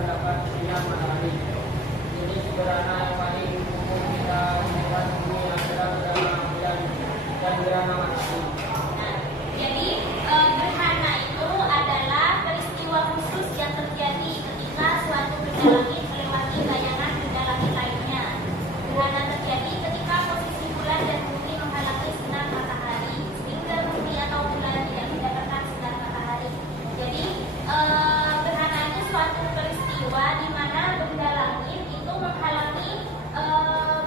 mendapat sinar matahari. Jenis gerhana yang paling umum kita temukan bumi adalah gerhana bulan dan gerhana matahari. Nah, jadi gerhana itu adalah peristiwa khusus yang terjadi ketika suatu benda langit melewati bayangan benda langit lainnya. Gerhana terjadi ketika posisi bulan dan bumi menghalangi sinar matahari, sehingga bumi atau bulan tidak mendapatkan sinar matahari. Jadi gerhana itu suatu peristiwa di mana benda langit itu menghalangi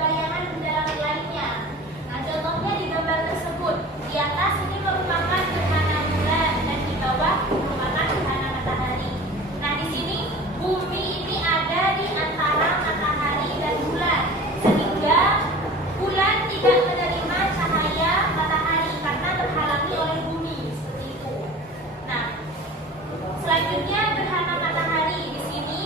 bayangan benda langit lainnya. Nah, contohnya di gambar tersebut, di atas ini merupakan gerhana bulan dan di bawah merupakan gerhana matahari. Nah, di sini bumi ini ada di antara matahari dan bulan, sehingga bulan tidak menerima cahaya matahari karena terhalangi oleh bumi, seperti itu. Nah, selanjutnya gerhana matahari. Di sini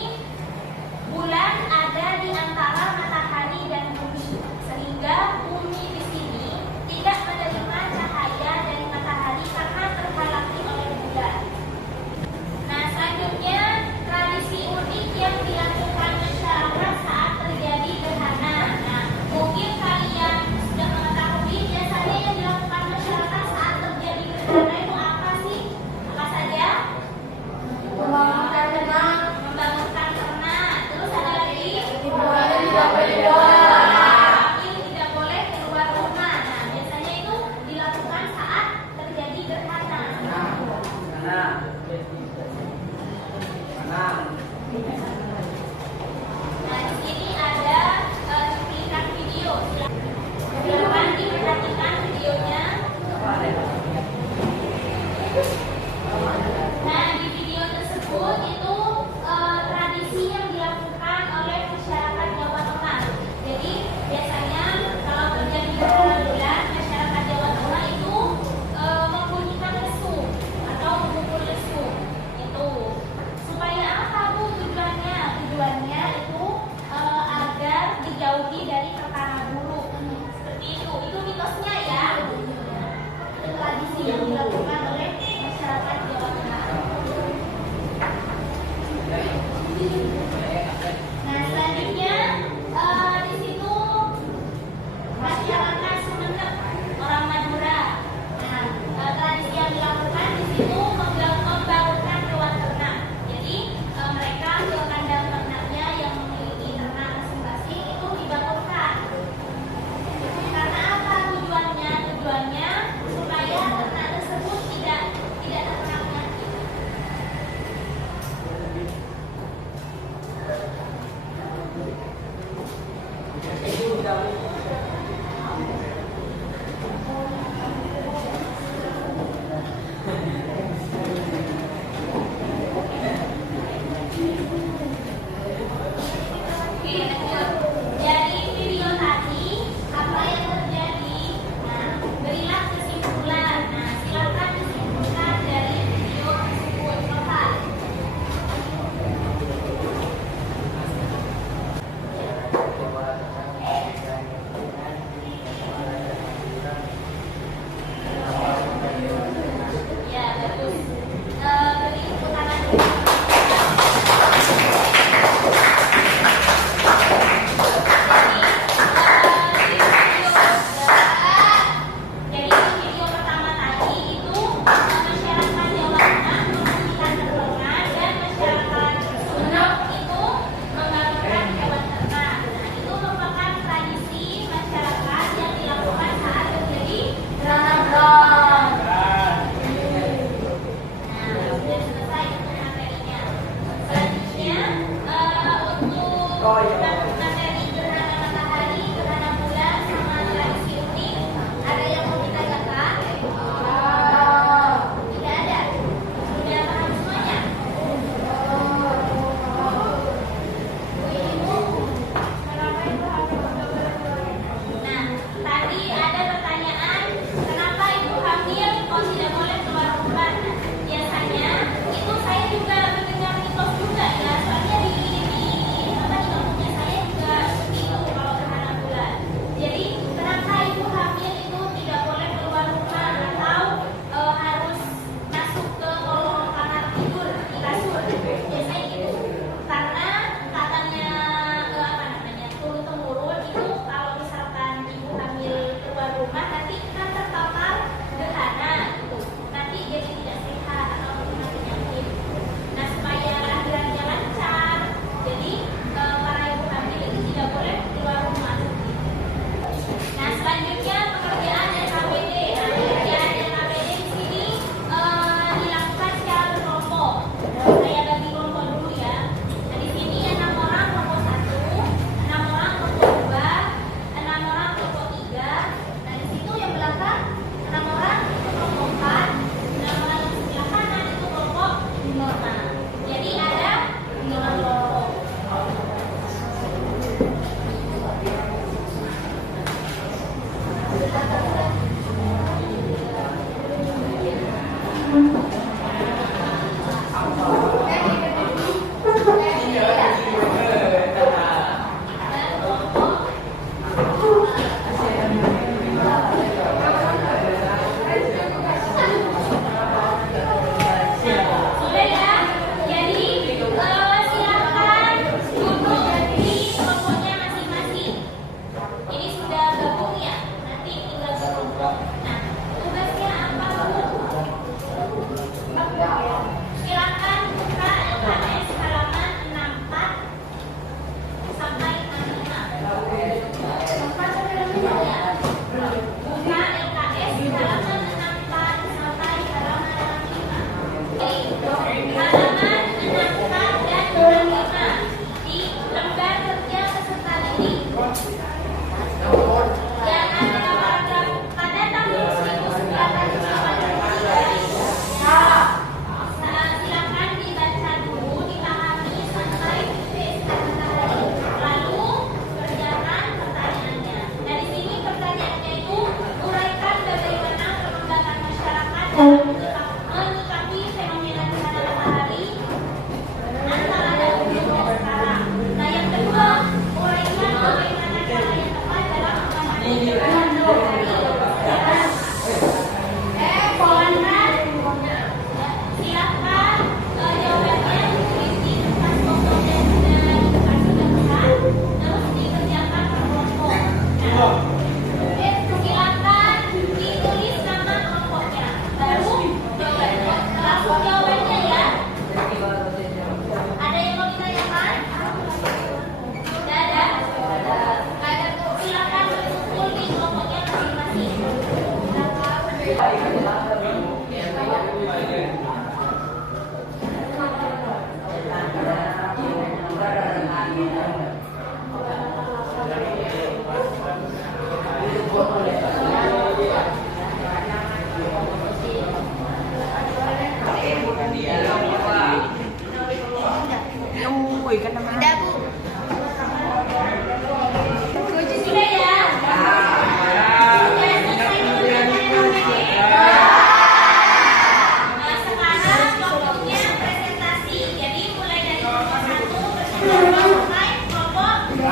bulan ada di antara matahari dan bumi, sehingga bumi di sini tidak menerima cahaya dari matahari karena terhalangi oleh bulan. Nah, selanjutnya tradisi unik yang dilakukan masyarakat saat terjadi gerhana. Nah, mungkin kalian sudah mengetahui biasanya yang dilakukan masyarakat saat terjadi gerhana itu apa sih? Apa saja? Membangunkan ternak. Terus ada lagi? Kami tidak boleh keluar rumah. Nah, biasanya itu dilakukan saat terjadi gerhana. Nah, di sini ada cuplikan video. Silakan diperhatikan videonya. Nah, di video tersebut itu tradisi yang dilakukan oleh masyarakat Jawa Tengah. Jadi biasanya kalau terjadi gerhana bulan, masyarakat Jawa Tengah itu membunyikan lesung atau memukul lesung. Itu supaya apa, Bu, tujuannya? Tujuannya itu agar dijauhi dari perkara buruk. Seperti itu. Itu mitosnya ya. Itu tradisi yang dilakukan oleh masyarakat Jawa Tengah. Nah, selanjutnya di situ masyarakat Sumeneb, orang Madura. Nah, tradisi yang dilakukan di situ membangunkan hewan ternak. Jadi mereka ke kandang ternaknya yang memiliki ternak masing-masing itu dibangunkan. Karena apa tujuannya? Tujuannya supaya ternak tersebut tidak terkena penyakit. Oke, lanjut. Dari video tadi, apa yang terjadi? Nah, berilah kesimpulan. Nah, silakan disimpulkan dari video tersebut. Bapak. Ya, bagus. Beri tepuk tangan dulu. Jadi video pertama tadi itu masyarakat Jawa Tengah membunyikan terdengar dan masyarakat Sumeneb itu membangunkan hewan ternak. Nah, itu merupakan tradisi masyarakat yang dilakukan saat terjadi gerhana bulan. Nah, sudah selesai untuk materinya. Selanjutnya untuk materi gerhana matahari, gerhana bulan, sama tradisi unik, ada yang mau ditanyakan? Tidak ada. Sudah paham semuanya? Nah, tadi ada pertanyaan, kenapa ibu hamil kok tidak boleh keluar rumah? Nah, biasanya itu saya juga mendengar mitos juga ya, soalnya di kampungnya saya Sudah ya? Jadi silakan duduk di kelompoknya masing-masing. Ini sudah gabung ya? Nanti tinggal berkelompok. Nah, tugasnya apa Bu? Silakan buka LKS halaman 64 sampai 65. Buka LKS halaman 64 sampai halaman 65. Halaman 64 dan 65 di lembar kerja peserta didik. Yang ada paragraf pada tahun 1983. Silakan dibaca dulu, dipahami sampai titik matahari. Lalu kerjakan pertanyaannya. Nah, di sini pertanyaannya itu uraikan bagaimana perkembangan masyarakat dalam menyikapi fenomena gerhana matahari antara dahulu dan sekarang. Nah, yang kedua, uraikan bagaimana cara yang tepat dalam mengamati gerhana matahari. Silakan jawabannya ditulis di kertas pokok dan sudah dikertas terus dikerjakan per kelompok. Silakan ditulis nama kelompoknya. Baru jawabannya. Langsung jawabannya ya. Ada yang mau ditanyakan? Tidak ada? Silakan berkumpul di kelompoknya masing-masing. Sudah ya? Sudah selesai mengerjakan Nah, sekarang kelompoknya presentasi. Jadi mulai dari kelompok 1 presentasi sampai kelompok 2.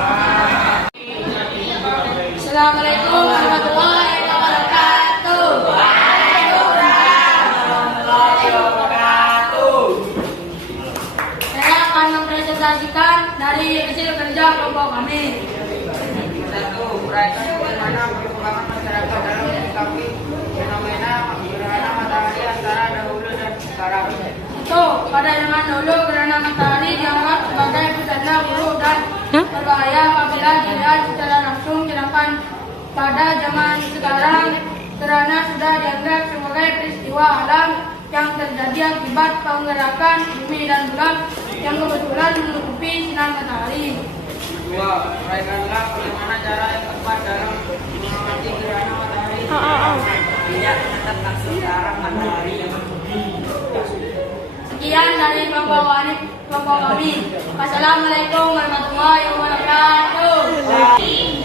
Assalamualaikum warahmatullahi wabarakatuh. Saya akan mempresentasikan dari hasil kerja kelompok kami. Satu, uraikan bagaimana perkembangan masyarakat dalam menyikapi fenomena gerhana matahari antara dahulu dan sekarang. Itu, pada zaman dulu gerhana matahari dianggap sebagai petanda buruk dan berbahaya apabila dilihat secara langsung. Sedangkan pada zaman sekarang gerhana sudah dianggap sebagai peristiwa alam yang terjadi akibat penggerakan bumi dan bulan yang kebetulan menutupi sinar matahari. Dua, uraikanlah bagaimana cara yang tepat dalam mengamati gerhana matahari. Tidak tetap langsung ke arah matahari yang Sekian dari kelompok kami. Wassalamualaikum warahmatullahi wabarakatuh.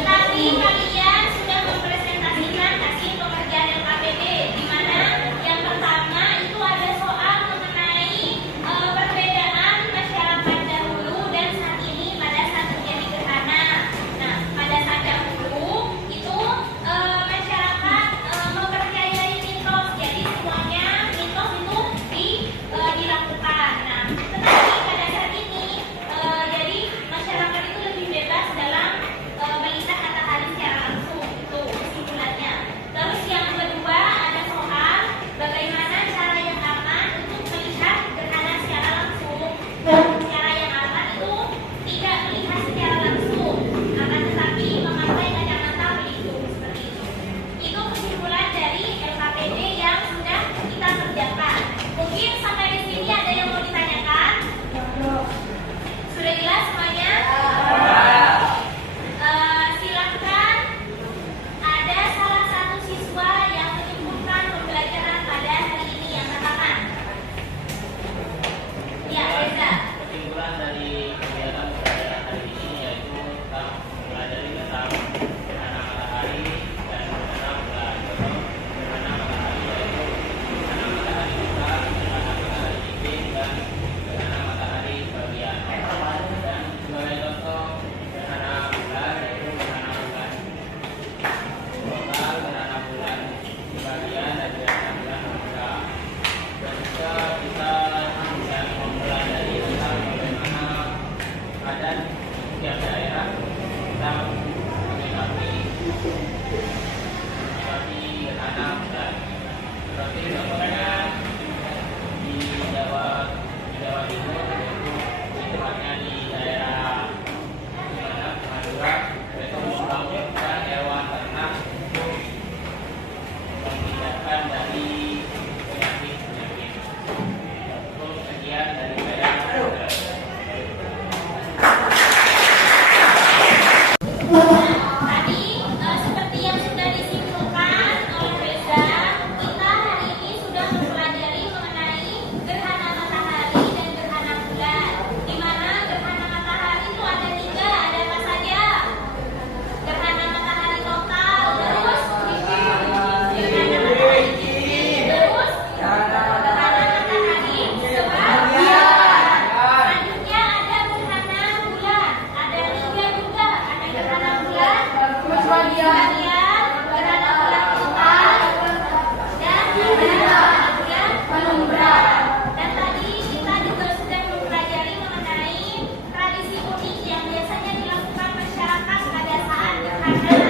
Tadi kalian sudah mempresentasikan hasil pengerjaan LKPD, di mana yang pertama itu ada soal mengenai perbedaan masyarakat dahulu dan saat ini pada saat terjadi gerhana. Nah, pada saat dahulu itu masyarakat mempercayai mitos, jadi semuanya mitos itu dilakukan. Nah, tetapi pada saat ini jadi masyarakat itu lebih setiap daerah kita menghadapi gerhana bulan. Seperti contohnya di Jawa Timur, yaitu tepatnya di daerah Madura, yaitu melakukan hewan ternak untuk menghindarkan dari penyakit. Untuk sekian dari saya. Tadi seperti yang sudah disimpulkan oleh Reza, kita hari ini sudah mempelajari mengenai gerhana matahari dan gerhana bulan. Di mana gerhana matahari itu ada 3, ada apa saja? Gerhana matahari total, terus gerhana matahari cincin, terus gerhana matahari sebagian. Selanjutnya ada gerhana bulan, ada 3 juga, ada gerhana bulan sebagian, gerhana bulan total, dan gerhana bulan penumbra. Dan tadi kita juga sudah mempelajari mengenai tradisi unik yang biasanya dilakukan masyarakat pada saat gerhana